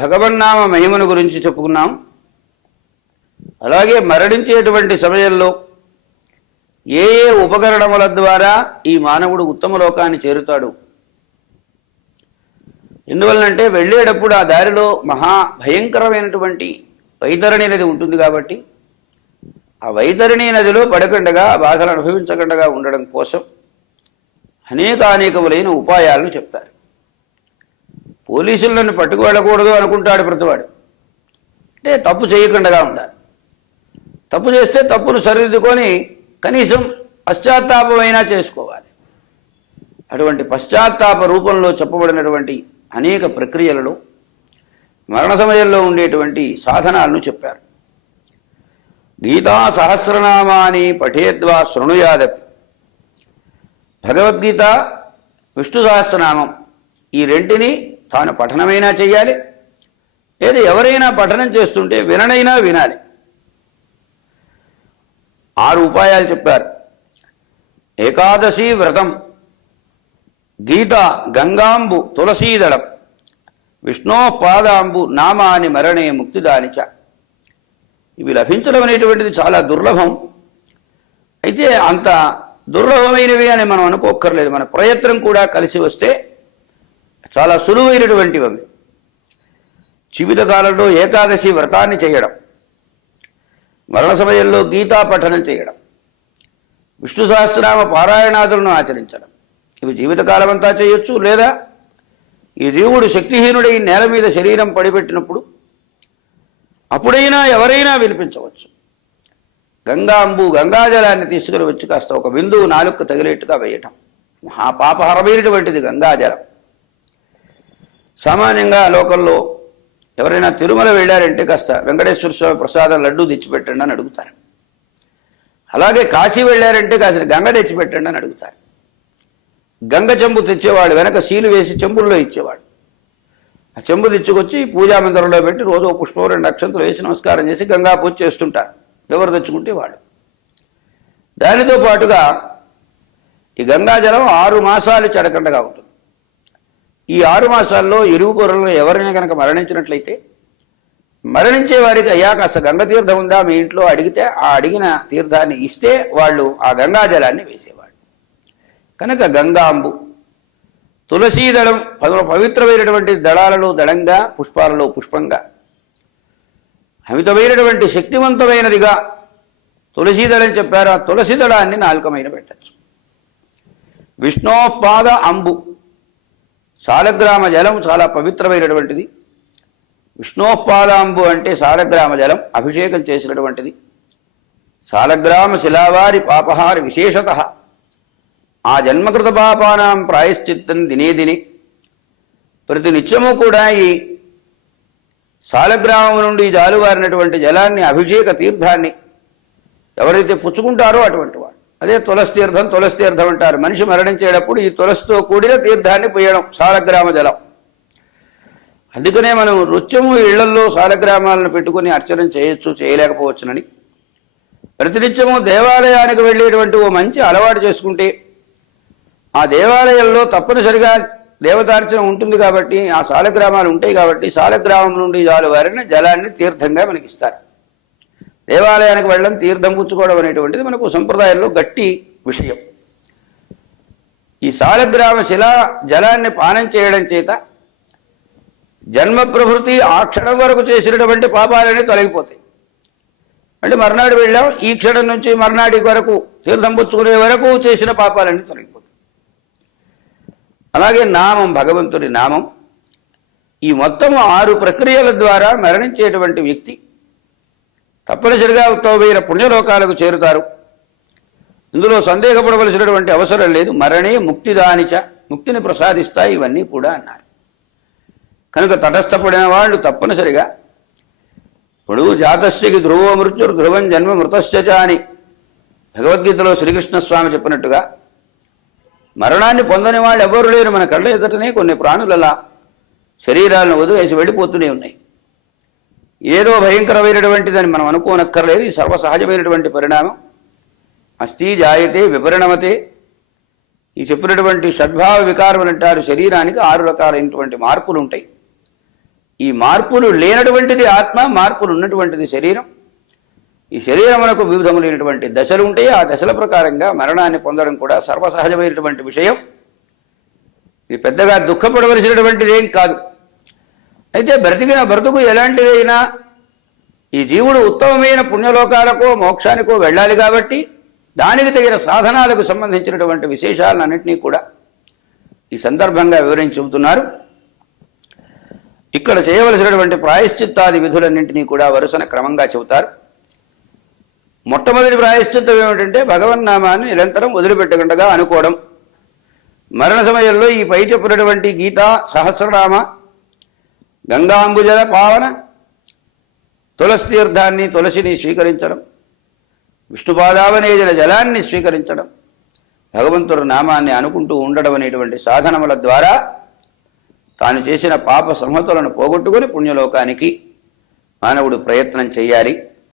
భగవన్నామ మహిమను గురించి చెప్పుకున్నాం. అలాగే మరణించేటువంటి సమయంలో ఏ ఏ ఉపకరణముల ద్వారా ఈ మానవుడు ఉత్తమ లోకాన్ని చేరుతాడు, ఎందువలనంటే వెళ్ళేటప్పుడు ఆ దారిలో మహా భయంకరమైనటువంటి వైతరణి నది ఉంటుంది కాబట్టి ఆ వైతరణి నదిలో పడకుండగా బాధలు అనుభవించకుండా ఉండడం కోసం అనేకములైన ఉపాయాలను చెప్పారు. పోలీసులను పట్టుకు వెళ్ళకూడదు అనుకుంటాడు ప్రతివాడు. అంటే తప్పు చేయకుండా ఉండాలి. తప్పు చేస్తే తప్పును సరిదిద్దుకొని కనీసం పశ్చాత్తాపమైనా చేసుకోవాలి. అటువంటి పశ్చాత్తాప రూపంలో చెప్పబడినటువంటి అనేక ప్రక్రియలలో మరణ సమయంలో ఉండేటువంటి సాధనాలను చెప్పారు. గీతా సహస్రనామాని పఠేద్వా శృణుయాదపి. భగవద్గీత, విష్ణు సహస్రనామం ఈ రెంటిని తాను పఠనమైనా చేయాలి, లేదా ఎవరైనా పఠనం చేస్తుంటే విననైనా వినాలి. 6 ఉపాయాలు చెప్పారు. ఏకాదశి వ్రతం, గీత, గంగాంబు, తులసీదళం, విష్ణో పాదాంబు, నామాని మరణే ముక్తిదానిచ. ఇవి లభించడం అనేటువంటిది చాలా దుర్లభం. అయితే అంత దుర్లభమైనవి అని మనం అనుకోక్కర్లేదు. మన ప్రయత్నం కూడా కలిసి వస్తే చాలా సులువైనటువంటివి అవి. జీవితకాలంలో ఏకాదశి వ్రతాన్ని చేయడం, మరణ సమయంలో గీతా పఠనం చేయడం, విష్ణు సహస్రనామ పారాయణాదులను ఆచరించడం, ఇవి జీవితకాలం అంతా చేయొచ్చు. లేదా ఈ జీవుడు శక్తిహీనుడై నేల మీద శరీరం పడిపెట్టినప్పుడు అప్పుడైనా ఎవరైనా వినిపించవచ్చు. గంగాంబు, గంగాజలాన్ని తీసుకుని వచ్చి కాస్త ఒక బిందువు నాలుక తగిలేట్టుగా వేయటం మహాపాపహరమైనటువంటిది గంగాజలం. సామాన్యంగా లోకల్లో ఎవరైనా తిరుమల వెళ్ళారంటే కాస్త వెంకటేశ్వర స్వామి ప్రసాదం లడ్డూ తెచ్చిపెట్టండి అని అడుగుతారు. అలాగే కాశీ వెళ్ళారంటే కాసిన గంగ తెచ్చిపెట్టండి అని అడుగుతారు. గంగ చెంబు తెచ్చేవాడు వెనక సీలు వేసి చెంబుల్లో ఇచ్చేవాడు. ఆ చెంబు తెచ్చుకొచ్చి పూజా మందిరంలో పెట్టి రోజు పుష్పం 2 అక్షంతలు వేసి నమస్కారం చేసి గంగా పూజ చేస్తుంటారు. ఎవరు తెచ్చుకుంటే వాళ్ళు. దానితో పాటుగా ఈ గంగాజలం 6 మాసాలు చెడకండగా ఉంటుంది. ఈ 6 మాసాల్లో ఇరుగు పొరల్లో ఎవరైనా కనుక మరణించినట్లయితే మరణించే వారికి అయ్యా కాస్త గంగ తీర్థం ఉందా మీ ఇంట్లో అడిగితే ఆ అడిగిన తీర్థాన్ని ఇస్తే వాళ్ళు ఆ గంగాజలాన్ని వేసేవాడు. కనుక గంగాంబు, తులసీదళం, పవిత్రమైనటువంటి దళాలలో దళంగా, పుష్పాలలో పుష్పంగా, అమితమైనటువంటి శక్తివంతమైనదిగా తులసీదళం చెప్పారు. ఆ తులసి దళాన్ని నాలుకమైన పెట్టచ్చు. విష్ణోపాద అంబు, సాలగ్రామ జలం చాలా పవిత్రమైనటువంటిది. విష్ణోపాదాంబు అంటే సాలగ్రామ జలం, అభిషేకం చేసినటువంటిది. సాలగ్రామ శిలావారి పాపహారి విశేషత ఆ జన్మకృత పాపానాం ప్రాయశ్చిత్తం దినే దినే. ప్రతి నిత్యము కూడా ఈ సాలగ్రామం నుండి జాలువారినటువంటి జలాన్ని, అభిషేక తీర్థాన్ని ఎవరైతే పుచ్చుకుంటారో అటువంటి వాడు. అదే తులసి తీర్థం అంటారు. మనిషి మరణించేటప్పుడు ఈ తులసితో కూడిన తీర్థాన్ని పోయడం సాలగ్రామ జలం. అందుకనే మనం నృత్యము ఇళ్లల్లో సాలగ్రామాలను పెట్టుకుని అర్చన చేయొచ్చు, చేయలేకపోవచ్చునని. ప్రతినిత్యము దేవాలయానికి వెళ్ళేటువంటి ఓ మంచి అలవాటు చేసుకుంటే ఆ దేవాలయంలో తప్పనిసరిగా దేవతార్చన ఉంటుంది కాబట్టి, ఆ సాలగ్రామాలు ఉంటాయి కాబట్టి సాలగ్రామం నుండి జాలువారిన జలాన్ని తీర్థంగా మనకిస్తారు. దేవాలయానికి వెళ్ళడం, తీర్థం పుచ్చుకోవడం అనేటువంటిది మనకు సంప్రదాయంలో గట్టి విషయం. ఈ సాలగ్రామ శిలా జలాన్ని పానం చేయడం చేత జన్మ ప్రభృతి ఆ క్షణం వరకు చేసినటువంటి పాపాలన్నీ తొలగిపోతాయి. అంటే మర్నాడు వెళ్ళాం, ఈ క్షణం నుంచి మర్నాటి వరకు తీర్థం పుచ్చుకునే వరకు చేసిన పాపాలన్నీ తొలగిపోతాయి. అలాగే నామం, భగవంతుడి నామం, ఈ మొత్తం 6 ప్రక్రియల ద్వారా మరణించేటువంటి వ్యక్తి తప్పనిసరిగా ఉత్తమమైన పుణ్యలోకాలకు చేరుతారు. ఇందులో సందేహపడవలసినటువంటి అవసరం లేదు. మరణే ముక్తిదానిచ, ముక్తిని ప్రసాదిస్తాయి ఇవన్నీ కూడా అన్నారు. కనుక తటస్థపడిన వాళ్ళు తప్పనిసరిగా ఇప్పుడు జాతస్యకి ధ్రువో మృత్యుర్ ధ్రువం జన్మ మృతస్య చ అని భగవద్గీతలో శ్రీకృష్ణస్వామి చెప్పినట్టుగా మరణాన్ని పొందని వాళ్ళు ఎవరు లేరు. మన కళ్ళ ఎదుటనే కొన్ని ప్రాణులలా శరీరాలను వదిలేసి వెళ్ళిపోతూనే ఉన్నాయి. ఏదో భయంకరమైనటువంటిదని మనం అనుకోనక్కర్లేదు. ఇది సర్వసహజమైనటువంటి పరిణామం. అస్థి జాయతే విపరిణమతే. ఈ చెప్పినటువంటి షడ్భావ వికారం అంటారు. శరీరానికి 6 రకాలైనటువంటి మార్పులు ఉంటాయి. ఈ మార్పులు లేనటువంటిది ఆత్మ, మార్పులు ఉన్నటువంటిది శరీరం. ఈ శరీరమునకు వివిధములైనటువంటి దశలు ఉంటాయి. ఆ దశల ప్రకారంగా మరణాన్ని పొందడం కూడా సర్వసహజమైనటువంటి విషయం. ఇది పెద్దగా దుఃఖపడవలసినటువంటిది ఏం కాదు. అయితే బ్రతికిన బ్రతుకు ఎలాంటిదైనా ఈ జీవుడు ఉత్తమమైన పుణ్యలోకాలకో మోక్షానికో వెళ్ళాలి కాబట్టి దానికి తగిన సాధనాలకు సంబంధించినటువంటి విశేషాలన్నింటినీ కూడా ఈ సందర్భంగా వివరించి చెబుతున్నారు. ఇక్కడ చేయవలసినటువంటి ప్రాయశ్చిత్తాది విధులన్నింటినీ కూడా వరుసన క్రమంగా చెబుతారు. మొట్టమొదటి ప్రాయశ్చిత్తం ఏమిటంటే భగవన్నామాన్ని నిరంతరం వదిలిపెట్టకుండా అనుకోవడం. మరణ సమయంలో ఈ పై చెప్పినటువంటి గీతా సహస్రనామ, గంగాంబుజల పావన, తులసి తీర్థాన్ని, తులసిని స్వీకరించడం, విష్ణుపాదావనేజల జలాన్ని స్వీకరించడం, భగవంతుడు నామాన్ని అనుకుంటూ ఉండడం అనేటువంటి సాధనముల ద్వారా తాను చేసిన పాప సంహతులను పోగొట్టుకుని పుణ్యలోకానికి మానవుడు ప్రయత్నం చేయాలి.